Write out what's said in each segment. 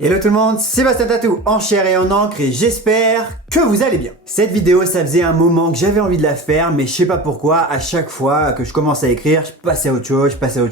Hello tout le monde, Sébastien Tatou en chair et en encre et j'espère que vous allez bien. Cette vidéo, ça faisait un moment que j'avais envie de la faire, mais je sais pas pourquoi, à chaque fois que je commence à écrire, je passais à autre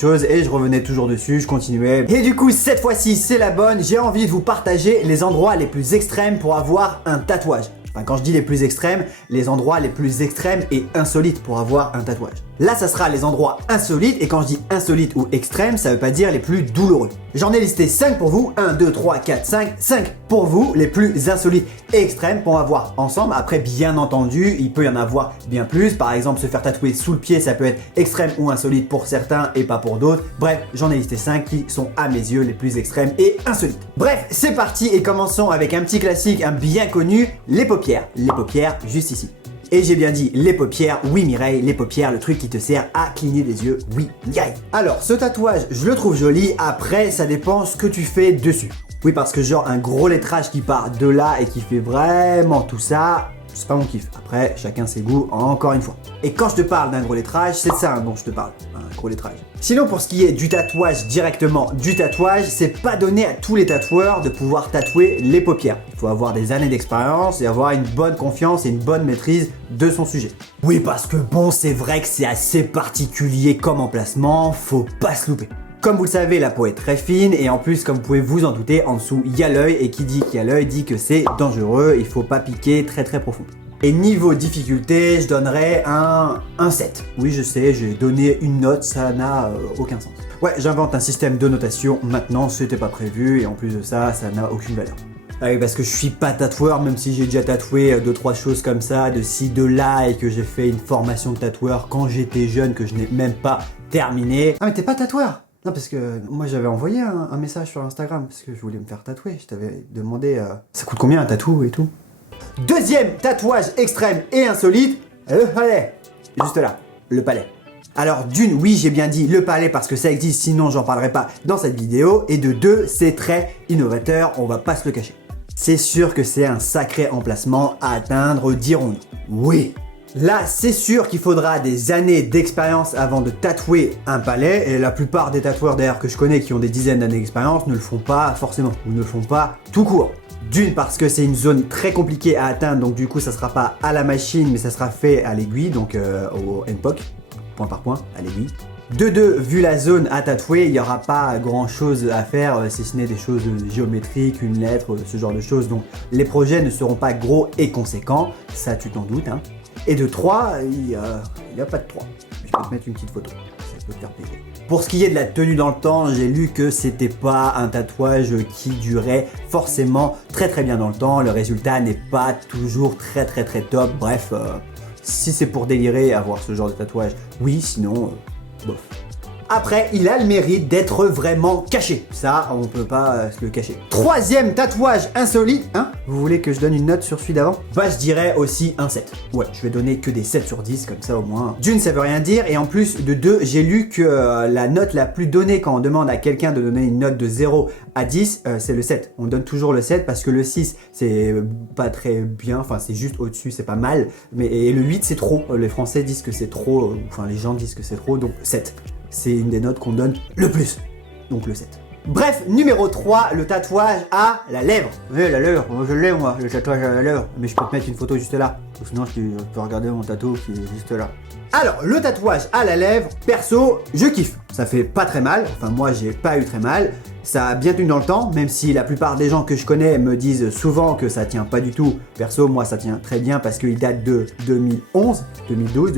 chose et je revenais toujours dessus, je continuais. Et du coup, cette fois-ci, c'est la bonne, j'ai envie de vous partager les endroits les plus extrêmes pour avoir un tatouage. Enfin, quand je dis les plus extrêmes, les endroits les plus extrêmes et insolites pour avoir un tatouage. Là, ça sera les endroits insolites, et quand je dis insolites ou extrêmes, ça veut pas dire les plus douloureux. J'en ai listé 5 pour vous, 1, 2, 3, 4, 5, 5 pour vous, les plus insolites et extrêmes qu'on va voir ensemble. Après, bien entendu, il peut y en avoir bien plus. Par exemple, se faire tatouer sous le pied, ça peut être extrême ou insolite pour certains et pas pour d'autres. Bref, j'en ai listé 5 qui sont à mes yeux les plus extrêmes et insolites. Bref, c'est parti et commençons avec un petit classique, un bien connu, les paupières. Les paupières, juste ici. Et j'ai bien dit les paupières, oui Mireille, les paupières, le truc qui te sert à cligner des yeux, oui Mireille. Alors, ce tatouage, je le trouve joli, après ça dépend ce que tu fais dessus. Oui, parce que genre un gros lettrage qui part de là et qui fait vraiment tout ça, c'est pas mon kiff. Après, chacun ses goûts, encore une fois. Et quand je te parle d'un gros lettrage, c'est de ça dont je te parle, un gros lettrage. Sinon, pour ce qui est du tatouage, directement du tatouage, c'est pas donné à tous les tatoueurs de pouvoir tatouer les paupières. Il faut avoir des années d'expérience et avoir une bonne confiance et une bonne maîtrise de son sujet. Oui, parce que bon, c'est vrai que c'est assez particulier comme emplacement, faut pas se louper. Comme vous le savez, la peau est très fine et en plus, comme vous pouvez vous en douter, en dessous, il y a l'œil et qui dit qu'il y a l'œil dit que c'est dangereux, il faut pas piquer très profond. Et niveau difficulté, je donnerais un 7. Oui, je sais, j'ai donné une note, ça n'a aucun sens. Ouais, j'invente un système de notation maintenant, c'était pas prévu et en plus de ça, ça n'a aucune valeur. Ah oui, parce que je suis pas tatoueur, même si j'ai déjà tatoué 2-3 choses comme ça, de ci, de là, et que j'ai fait une formation de tatoueur quand j'étais jeune, que je n'ai même pas terminé. Ah mais t'es pas tatoueur? Non, parce que moi j'avais envoyé un message sur Instagram, parce que je voulais me faire tatouer, je t'avais demandé ça coûte combien un tatou et tout. Deuxième tatouage extrême et insolite, le palais. Juste là, le palais. Alors d'une, oui j'ai bien dit le palais parce que ça existe, sinon j'en parlerai pas dans cette vidéo. Et de deux, c'est très innovateur, on va pas se le cacher. C'est sûr que c'est un sacré emplacement à atteindre, dirons-nous. Oui. Là, c'est sûr qu'il faudra des années d'expérience avant de tatouer un palais, et la plupart des tatoueurs d'ailleurs que je connais qui ont des dizaines d'années d'expérience ne le font pas forcément, ou ne le font pas tout court. D'une, parce que c'est une zone très compliquée à atteindre, donc du coup ça sera pas à la machine, mais ça sera fait à l'aiguille, donc au NPOC, point par point, à l'aiguille. De deux, vu la zone à tatouer, il n'y aura pas grand chose à faire, si ce n'est des choses géométriques, une lettre, ce genre de choses, donc les projets ne seront pas gros et conséquents, ça tu t'en doutes, hein. Et de 3, il n'y a pas de 3. Je peux te mettre une petite photo, ça peut te faire plaisir. Pour ce qui est de la tenue dans le temps, j'ai lu que c'était pas un tatouage qui durait forcément très bien dans le temps. Le résultat n'est pas toujours très top. Bref, si c'est pour délirer avoir ce genre de tatouage, oui, sinon, bof. Après, il a le mérite d'être vraiment caché. Ça, on peut pas se le cacher. Troisième tatouage insolite, hein? Vous voulez que je donne une note sur celui d'avant? Bah, je dirais aussi un 7. Ouais, je vais donner que des 7 sur 10, comme ça au moins. D'une, ça veut rien dire, et en plus de deux, j'ai lu que la note la plus donnée quand on demande à quelqu'un de donner une note de 0 à 10, c'est le 7. On donne toujours le 7 parce que le 6, c'est pas très bien, enfin c'est juste au-dessus, c'est pas mal. Mais et le 8, c'est trop. Les Français disent que c'est trop, enfin les gens disent que c'est trop, donc 7. C'est une des notes qu'on donne le plus, donc le 7. Bref, numéro 3, le tatouage à la lèvre. Oui, la lèvre, je l'ai moi, le tatouage à la lèvre. Mais je peux te mettre une photo juste là, ou sinon tu peux regarder mon tatou qui est juste là. Alors, le tatouage à la lèvre, perso, je kiffe. Ça fait pas très mal, enfin moi j'ai pas eu très mal. Ça a bien tenu dans le temps, même si la plupart des gens que je connais me disent souvent que ça tient pas du tout. Perso, moi ça tient très bien parce qu'il date de 2011, 2012,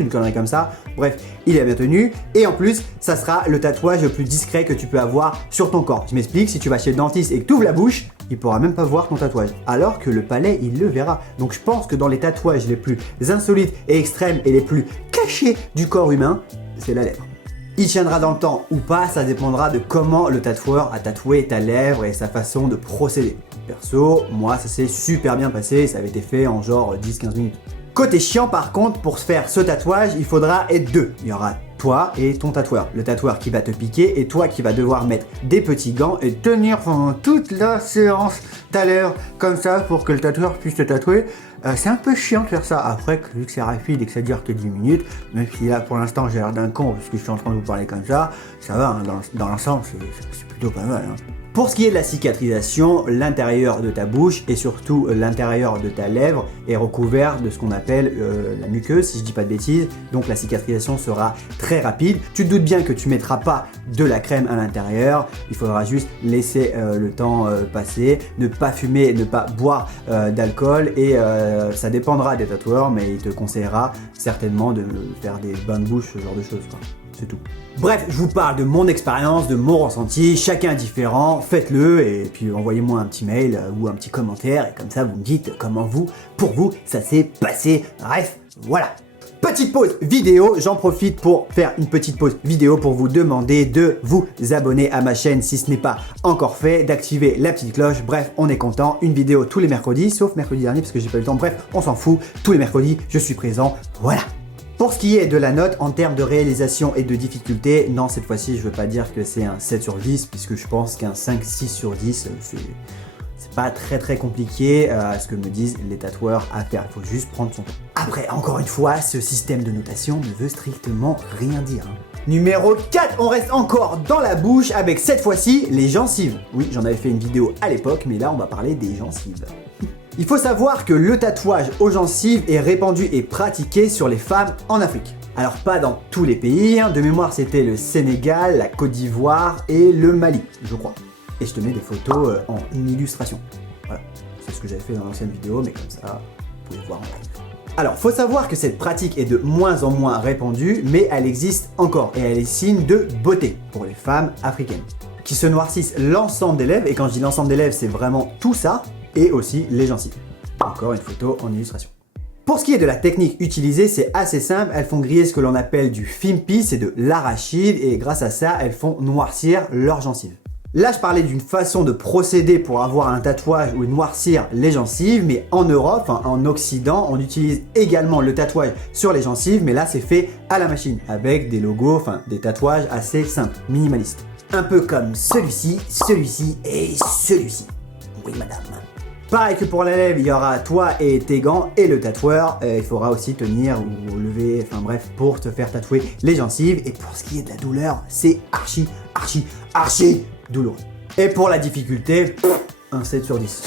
une connerie comme ça. Bref, il est bien tenu. Et en plus, ça sera le tatouage le plus discret que tu peux avoir sur ton corps. Je m'explique, si tu vas chez le dentiste et que tu ouvres la bouche, il pourra même pas voir ton tatouage. Alors que le palais, il le verra. Donc je pense que dans les tatouages les plus insolites et extrêmes et les plus cachés du corps humain, c'est la lèvre. Il tiendra dans le temps ou pas, ça dépendra de comment le tatoueur a tatoué ta lèvre et sa façon de procéder. Perso, moi ça s'est super bien passé, ça avait été fait en genre 10-15 minutes. Côté chiant par contre, pour se faire ce tatouage, il faudra être deux. Il y aura toi et ton tatoueur. Le tatoueur qui va te piquer et toi qui va devoir mettre des petits gants et tenir pendant toute la séance tout à l'heure comme ça pour que le tatoueur puisse te tatouer. C'est un peu chiant de faire ça. Après, vu que c'est rapide et que ça dure que 10 minutes, même si là pour l'instant j'ai l'air d'un con parce que je suis en train de vous parler comme ça va, hein, dans l'ensemble c'est plutôt pas mal. Hein. Pour ce qui est de la cicatrisation, l'intérieur de ta bouche et surtout l'intérieur de ta lèvre est recouvert de ce qu'on appelle la muqueuse, si je dis pas de bêtises, donc la cicatrisation sera très rapide. Tu te doutes bien que tu mettras pas de la crème à l'intérieur, il faudra juste laisser le temps passer, ne pas fumer, ne pas boire d'alcool et ça dépendra des tatoueurs, mais il te conseillera certainement de faire des bains de bouche, ce genre de choses, quoi. C'est tout. Bref, je vous parle de mon expérience, de mon ressenti, chacun est différent, faites-le et puis envoyez-moi un petit mail ou un petit commentaire et comme ça vous me dites comment pour vous, ça s'est passé. Bref, voilà. Petite pause vidéo, j'en profite pour faire une petite pause vidéo pour vous demander de vous abonner à ma chaîne si ce n'est pas encore fait, d'activer la petite cloche. Bref, on est content, une vidéo tous les mercredis, sauf mercredi dernier parce que j'ai pas eu le temps. Bref, on s'en fout, tous les mercredis, je suis présent, voilà. Pour ce qui est de la note en termes de réalisation et de difficulté, non, cette fois-ci je veux pas dire que c'est un 7 sur 10 puisque je pense qu'un 5-6 sur 10 c'est pas très compliqué à ce que me disent les tatoueurs à faire, il faut juste prendre son temps. Après, encore une fois, ce système de notation ne veut strictement rien dire. Numéro 4, on reste encore dans la bouche avec cette fois-ci les gencives. Oui, j'en avais fait une vidéo à l'époque, mais là on va parler des gencives. Il faut savoir que le tatouage aux gencives est répandu et pratiqué sur les femmes en Afrique. Alors pas dans tous les pays, hein. De mémoire c'était le Sénégal, la Côte d'Ivoire et le Mali, je crois. Et je te mets des photos en illustration. Voilà, c'est ce que j'avais fait dans l'ancienne vidéo, mais comme ça, vous pouvez voir en live. Alors, faut savoir que cette pratique est de moins en moins répandue, mais elle existe encore et elle est signe de beauté pour les femmes africaines, qui se noircissent l'ensemble des lèvres, et quand je dis l'ensemble des lèvres, c'est vraiment tout ça, et aussi les gencives. Encore une photo en illustration. Pour ce qui est de la technique utilisée, c'est assez simple, elles font griller ce que l'on appelle du fimpi, c'est de l'arachide, et grâce à ça, elles font noircir leurs gencives. Là, je parlais d'une façon de procéder pour avoir un tatouage ou noircir les gencives, mais en Europe, enfin en Occident, on utilise également le tatouage sur les gencives, mais là, c'est fait à la machine, avec des logos, enfin des tatouages assez simples, minimalistes. Un peu comme celui-ci, celui-ci et celui-ci. Oui, madame. Pareil que pour la lèvre, il y aura toi et tes gants et le tatoueur. Il faudra aussi tenir ou lever, enfin bref, pour te faire tatouer les gencives. Et pour ce qui est de la douleur, c'est archi douloureux. Et pour la difficulté, un 7 sur 10.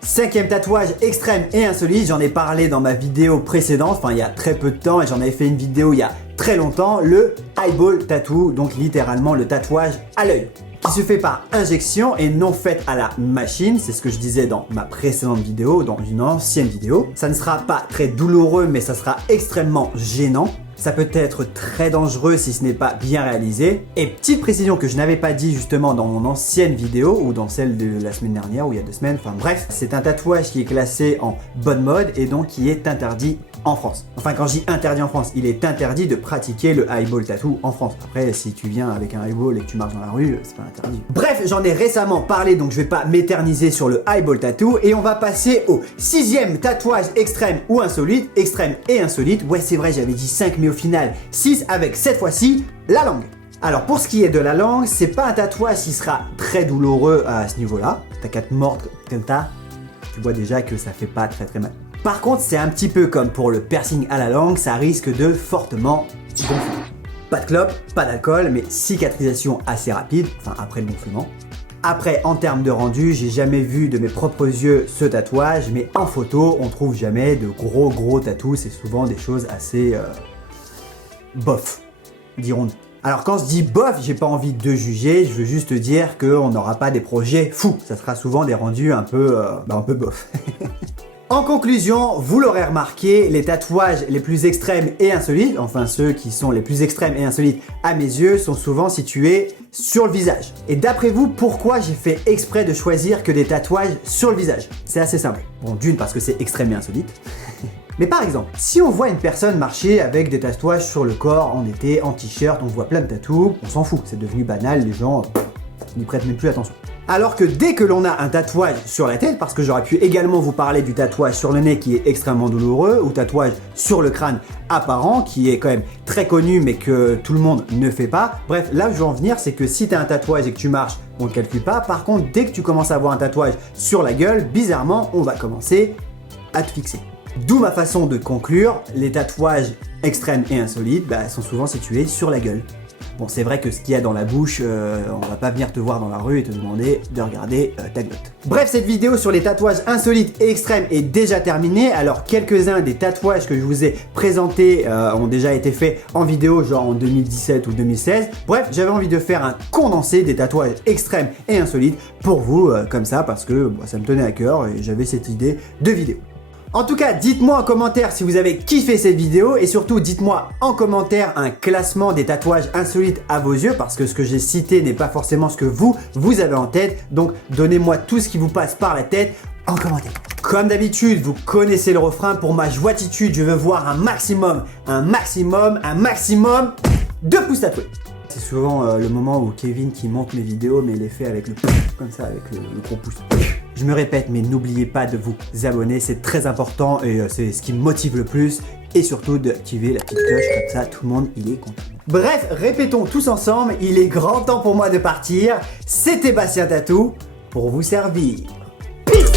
Cinquième tatouage extrême et insolite, j'en ai parlé dans ma vidéo précédente, enfin il y a très peu de temps et j'en avais fait une vidéo il y a très longtemps, le eyeball tattoo, donc littéralement le tatouage à l'œil, qui se fait par injection et non faite à la machine, c'est ce que je disais dans ma précédente vidéo, dans une ancienne vidéo. Ça ne sera pas très douloureux mais ça sera extrêmement gênant. Ça peut être très dangereux si ce n'est pas bien réalisé. Et petite précision que je n'avais pas dit justement dans mon ancienne vidéo ou dans celle de la semaine dernière ou il y a 2 semaines, enfin bref, c'est un tatouage qui est classé en bonne mode et donc qui est interdit en France. Enfin quand je dis interdit en France, il est interdit de pratiquer le eyeball tattoo en France. Après si tu viens avec un eyeball et que tu marches dans la rue, c'est pas interdit. Bref, j'en ai récemment parlé donc je vais pas m'éterniser sur le eyeball tattoo et on va passer au 6e tatouage extrême ou insolite, extrême et insolite. Ouais c'est vrai j'avais dit 5 mais au final 6 avec cette fois-ci la langue. Alors pour ce qui est de la langue, c'est pas un tatouage qui sera très douloureux à ce niveau-là. T'as qu'à te mordre comme ça, tu vois déjà que ça fait pas très mal. Par contre, c'est un petit peu comme pour le piercing à la langue, ça risque de fortement gonfler. Pas de clope, pas d'alcool, mais cicatrisation assez rapide, enfin après le gonflement. Après, en termes de rendu, j'ai jamais vu de mes propres yeux ce tatouage, mais en photo, on trouve jamais de gros tatous, c'est souvent des choses assez bof, dirons-nous. Alors quand je dis bof, j'ai pas envie de juger, je veux juste dire qu'on n'aura pas des projets fous, ça sera souvent des rendus un peu bof. En conclusion, vous l'aurez remarqué, les tatouages les plus extrêmes et insolites, enfin ceux qui sont les plus extrêmes et insolites à mes yeux, sont souvent situés sur le visage. Et d'après vous, pourquoi j'ai fait exprès de choisir que des tatouages sur le visage? C'est assez simple. Bon, d'une parce que c'est extrême et insolite. Mais par exemple, si on voit une personne marcher avec des tatouages sur le corps en été, en t-shirt, on voit plein de tatous, on s'en fout, c'est devenu banal, les gens n'y prêtent même plus attention. Alors que dès que l'on a un tatouage sur la tête, parce que j'aurais pu également vous parler du tatouage sur le nez qui est extrêmement douloureux, ou tatouage sur le crâne apparent qui est quand même très connu mais que tout le monde ne fait pas. Bref, là où je veux en venir, c'est que si tu as un tatouage et que tu marches, on ne calcule pas. Par contre, dès que tu commences à avoir un tatouage sur la gueule, bizarrement, on va commencer à te fixer. D'où ma façon de conclure, les tatouages extrêmes et insolites sont souvent situés sur la gueule. Bon, c'est vrai que ce qu'il y a dans la bouche, on va pas venir te voir dans la rue et te demander de regarder ta glotte. Bref, cette vidéo sur les tatouages insolites et extrêmes est déjà terminée. Alors, quelques-uns des tatouages que je vous ai présentés ont déjà été faits en vidéo, genre en 2017 ou 2016. Bref, j'avais envie de faire un condensé des tatouages extrêmes et insolites pour vous, comme ça, parce que ça me tenait à cœur et j'avais cette idée de vidéo. En tout cas, dites-moi en commentaire si vous avez kiffé cette vidéo et surtout dites-moi en commentaire un classement des tatouages insolites à vos yeux parce que ce que j'ai cité n'est pas forcément ce que vous avez en tête. Donc donnez-moi tout ce qui vous passe par la tête en commentaire. Comme d'habitude, vous connaissez le refrain, pour ma joie-titude, je veux voir un maximum de pouces tatoués. C'est souvent le moment où Kevin qui monte mes vidéos mais il les fait avec le comme ça, avec le gros pouce. Je me répète, mais n'oubliez pas de vous abonner, c'est très important et c'est ce qui me motive le plus. Et surtout d'activer la petite cloche, comme ça tout le monde il est content. Bref, répétons tous ensemble, il est grand temps pour moi de partir. C'était Bastien Tatou pour vous servir. Peace!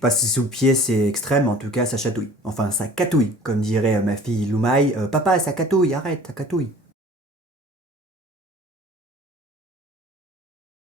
Pas si sous le pied c'est extrême, en tout cas ça chatouille. Enfin ça catouille, comme dirait ma fille Loumaï. Papa ça catouille, arrête, ça catouille.